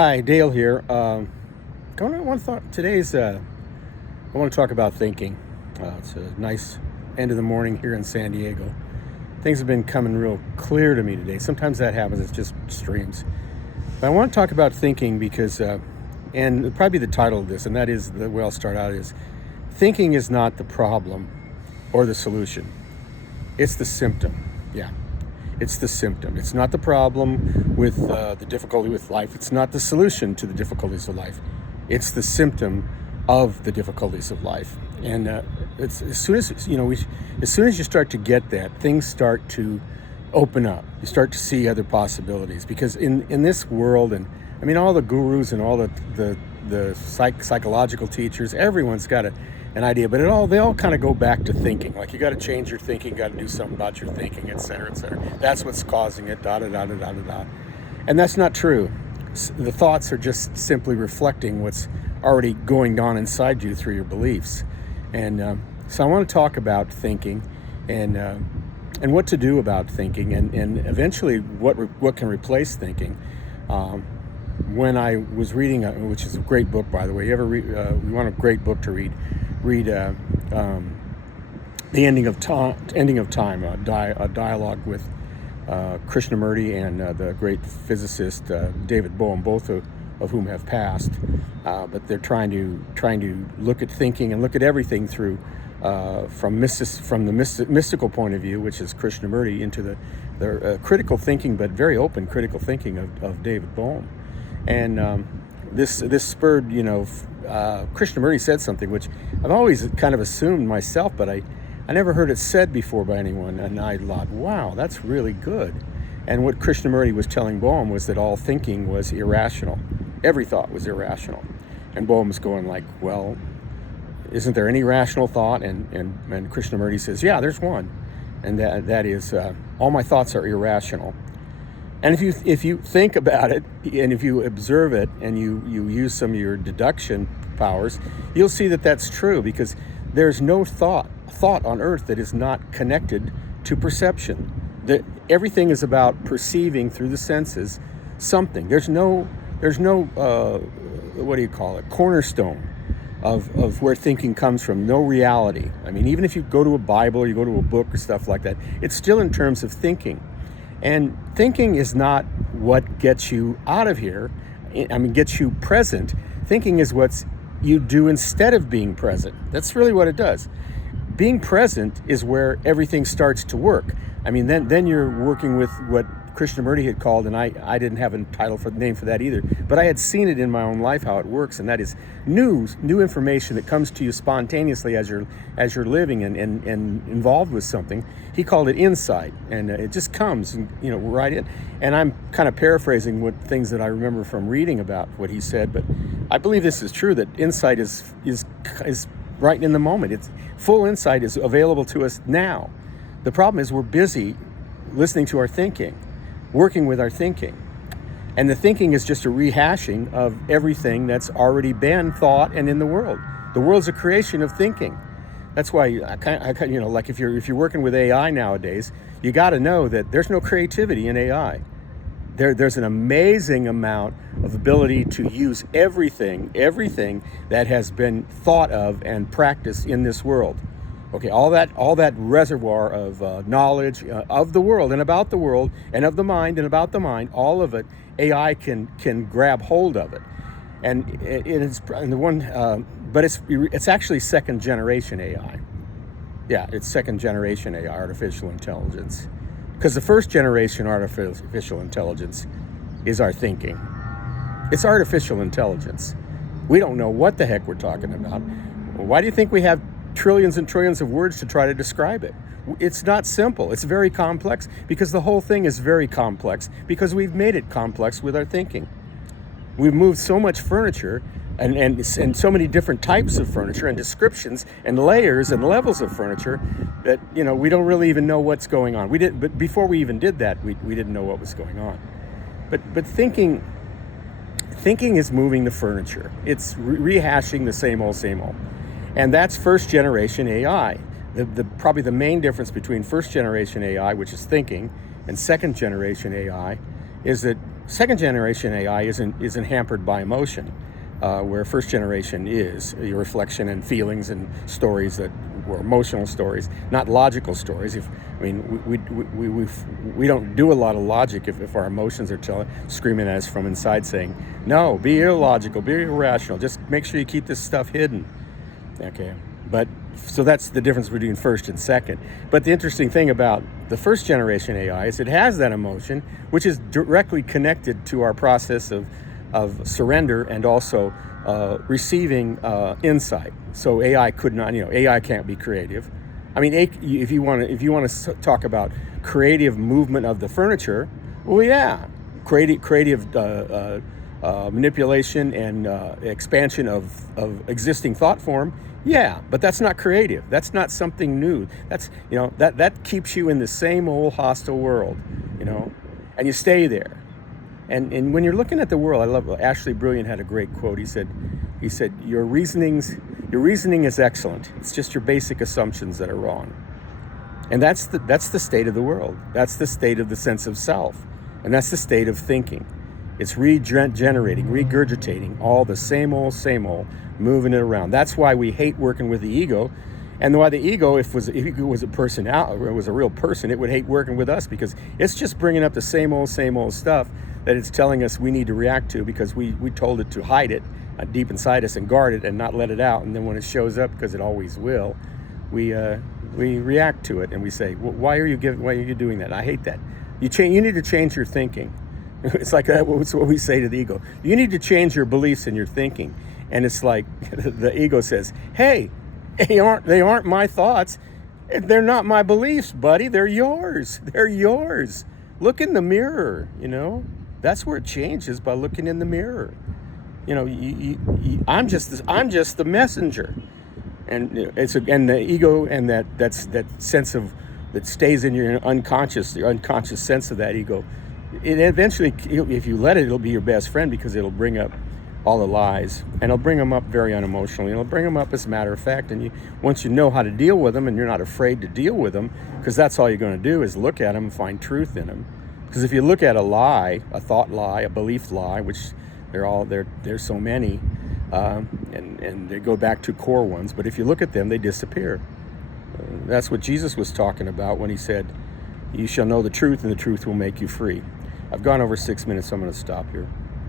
Hi, Dale here. I want to talk about thinking. It's a nice end of the morning here in San Diego. Things have been coming real clear to me today. Sometimes that happens, it's just streams. But I want to talk about thinking because, and probably the title of this, and that is the way I'll start out is, thinking is not the problem or the solution. It's the symptom. Yeah. It's the symptom. It's not the problem with the difficulty with life. It's not the solution to the difficulties of life. It's the symptom of the difficulties of life. And it's as soon as you start to get that, things start to open up. You start to see other possibilities. Because in this world, and I mean, all the gurus and all the psychological teachers, everyone's got an idea, but they all kind of go back to thinking. Like, you got to change your thinking, got to do something about your thinking, et cetera, et cetera. That's what's causing it, da da da da da da da. And that's not true. The thoughts are just simply reflecting what's already going on inside you through your beliefs. And so I want to talk about thinking and what to do about thinking, and eventually what can replace thinking. When I was reading, which is a great book, by the way. You want a great book to read The Ending of Time, a dialogue with Krishnamurti and the great physicist David Bohm, both of whom have passed. But they're trying to look at thinking and look at everything through from the mystical point of view, which is Krishnamurti, into the critical thinking, but very open critical thinking of David Bohm. And this spurred, Krishnamurti said something which I've always kind of assumed myself, but I never heard it said before by anyone. And I thought, wow, that's really good. And what Krishnamurti was telling Bohm was that all thinking was irrational. Every thought was irrational. And Bohm was going like, well, isn't there any rational thought? And Krishnamurti says, yeah, there's one. And that is, all my thoughts are irrational. And if you think about it, and if you observe it, and you use some of your deduction powers, you'll see that that's true, because there's no thought on earth that is not connected to perception. Everything is about perceiving through the senses something. There's no what do you call it, cornerstone of where thinking comes from. No reality. I mean, even if you go to a Bible or you go to a book or stuff like that, it's still in terms of thinking. And thinking is not what gets you out of here. Gets you present. Thinking is what you do instead of being present. That's really what it does. Being present is where everything starts to work. Then you're working with what Krishnamurti had called, and I didn't have a name for that either, but I had seen it in my own life how it works, and that is new information that comes to you spontaneously as you're living and involved with something. He called it insight, and it just comes, right in. And I'm kind of paraphrasing what things that I remember from reading about what he said, but I believe this is true, that insight is right in the moment. It's full insight is available to us now. The problem is we're busy listening to our thinking, working with our thinking. And the thinking is just a rehashing of everything that's already been thought and in the world. The world's a creation of thinking. That's why like if you're working with AI nowadays, you got to know that there's no creativity in AI. There's an amazing amount of ability to use everything that has been thought of and practiced in this world. Okay, all that reservoir of knowledge of the world and about the world and of the mind and about the mind, all of it, AI can grab hold of it, and but it's actually second generation AI. Yeah, it's second generation AI, artificial intelligence, because the first generation artificial intelligence is our thinking. It's artificial intelligence. We don't know what the heck we're talking about. Why do you think we have trillions and trillions of words to try to describe it? It's not simple. It's very complex, because the whole thing is very complex because we've made it complex with our thinking. We've moved so much furniture and so many different types of furniture and descriptions and layers and levels of furniture that we don't really even know what's going on. But before we even did that, we didn't know what was going on. But thinking is moving the furniture. It's rehashing the same old. And that's first generation AI. Probably the main difference between first generation AI, which is thinking, and second generation AI is that Second generation AI isn't hampered by emotion, where first generation is your reflection and feelings and stories that were emotional stories, not logical stories. We don't do a lot of logic if our emotions are screaming at us from inside saying, no, be illogical, be irrational, just make sure you keep this stuff hidden. Okay, but so that's the difference between first and second. But the interesting thing about the first generation AI is it has that emotion, which is directly connected to our process of surrender and also receiving insight. So AI could not, AI can't be creative. I mean, if you want to talk about creative movement of the furniture, well, yeah, creative manipulation and expansion of existing thought form. Yeah, but that's not creative. That's not something new. That's, that keeps you in the same old hostile world, and you stay there. And when you're looking at the world, I love Ashley Brilliant had a great quote. He said, your reasoning is excellent. It's just your basic assumptions that are wrong. And that's the state of the world. That's the state of the sense of self. And that's the state of thinking. It's regenerating, regurgitating all the same old, moving it around. That's why we hate working with the ego. And why the ego, if it was a person out, or it was a real person, it would hate working with us, because it's just bringing up the same old stuff that it's telling us we need to react to, because we told it to hide it deep inside us and guard it and not let it out. And then when it shows up, because it always will, we react to it and we say, why are you doing that? I hate that. You need to change your thinking. It's like that. It's what we say to the ego. You need to change your beliefs and your thinking. And it's like the ego says, hey, they aren't my thoughts. They're not my beliefs, buddy. They're yours. They're yours. Look in the mirror, That's where it changes, by looking in the mirror. I'm just the messenger. And and the ego and that sense of that stays in your unconscious, the unconscious sense of that ego. It eventually, if you let it, it'll be your best friend, because it'll bring up all the lies, and it'll bring them up very unemotionally, and it'll bring them up as a matter of fact. And once you know how to deal with them, and you're not afraid to deal with them, because that's all you're going to do is look at them and find truth in them. Because if you look at a lie, a thought lie, a belief lie, which there's so many, and they go back to core ones, but if you look at them, they disappear. That's what Jesus was talking about when he said, you shall know the truth, and the truth will make you free. I've gone over 6 minutes, so I'm going to stop here.